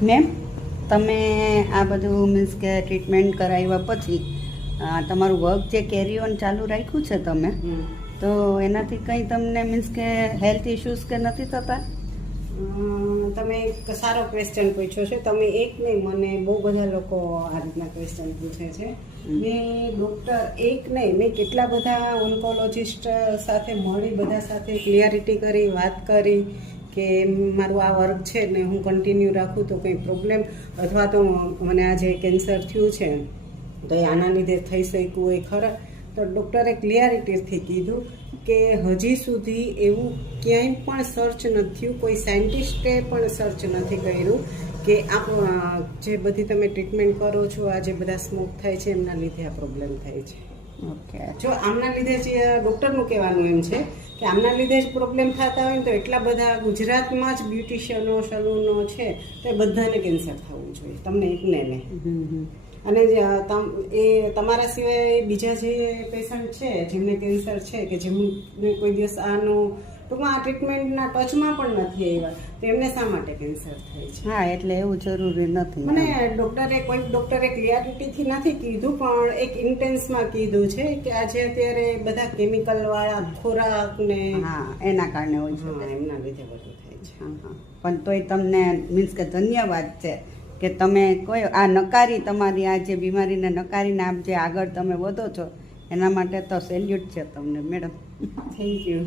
Ma'am, તમે આ બધું મીન્સ કે ટ્રીટમેન્ટ કરાવ્યા પછી તમારું વર્ક જે કેરી ઓન ચાલુ રાખ્યું છે તમે, તો એનાથી કંઈ તમને મીન્સ કે હેલ્થ ઇશ્યુઝ કે નથી થતા? તમે એક સારો ક્વેશ્ચન પૂછ્યો છે. તમે એક નહીં, મને બહુ બધા લોકો આ રીતના ક્વેશ્ચન પૂછે છે. મેં ડૉક્ટર એક નહીં, મેં કેટલા બધા ઓન્કોલોજિસ્ટ સાથે મળી, બધા સાથે ક્લિયરિટી કરી, વાત કરી કે મારું આ વર્ક છે ને હું કન્ટિન્યુ રાખું તો કંઈ પ્રોબ્લેમ, અથવા તો મને આ જે કેન્સર થયું છે તો એ આના લીધે થઈ શક્યું હોય ખરા. તો ડૉક્ટરે ક્લિયરિટીથી કીધું કે હજી સુધી એવું ક્યાંય પણ સર્ચ નથી થયું, કોઈ સાયન્ટિસ્ટે પણ સર્ચ નથી કર્યું કે આ જે બધી તમે ટ્રીટમેન્ટ કરો છો, આ જે બધા સ્મોક થાય છે એમના લીધે આ પ્રોબ્લેમ થાય છે. ઓકે. જો આમના લીધે જ ડૉક્ટરનું કહેવાનું એમ છે કે આમના લીધે જ પ્રોબ્લેમ થતા હોય ને તો એટલા બધા ગુજરાતમાં જ બ્યુટિશિયનો, સલૂનો છે તો એ બધાને કેન્સર થવું જોઈએ, તમને એકને નહીં. અને એ તમારા સિવાય બીજા જે પેશન્ટ છે જેમને કેન્સર છે કે જેમને કોઈ દિવસ આનું ટૂંકમાં આ ટ્રીટમેન્ટના ટચમાં પણ નથી આવ્યા તો એમને શા માટે કેન્સર થાય છે? હા, એટલે એવું જરૂરી નથી. મને ડૉક્ટરે ક્લિયરિટીથી નથી કીધું, પણ એક ઇન્ટેન્સમાં કીધું છે કે આજે અત્યારે બધા કેમિકલવાળા ખોરાક ને હા, એના કારણે હોય છે. એમના લીધે બધું થાય છે. હા, પણ તોય તમને મીન્સ કે ધન્યવાદ છે કે તમે કોઈ આ નકારી, તમારી આ જે બીમારીને નકારીને આપ જે આગળ તમે વધો છો એના માટે તો સેલ્યુટ છે તમને મેડમ. Thank you.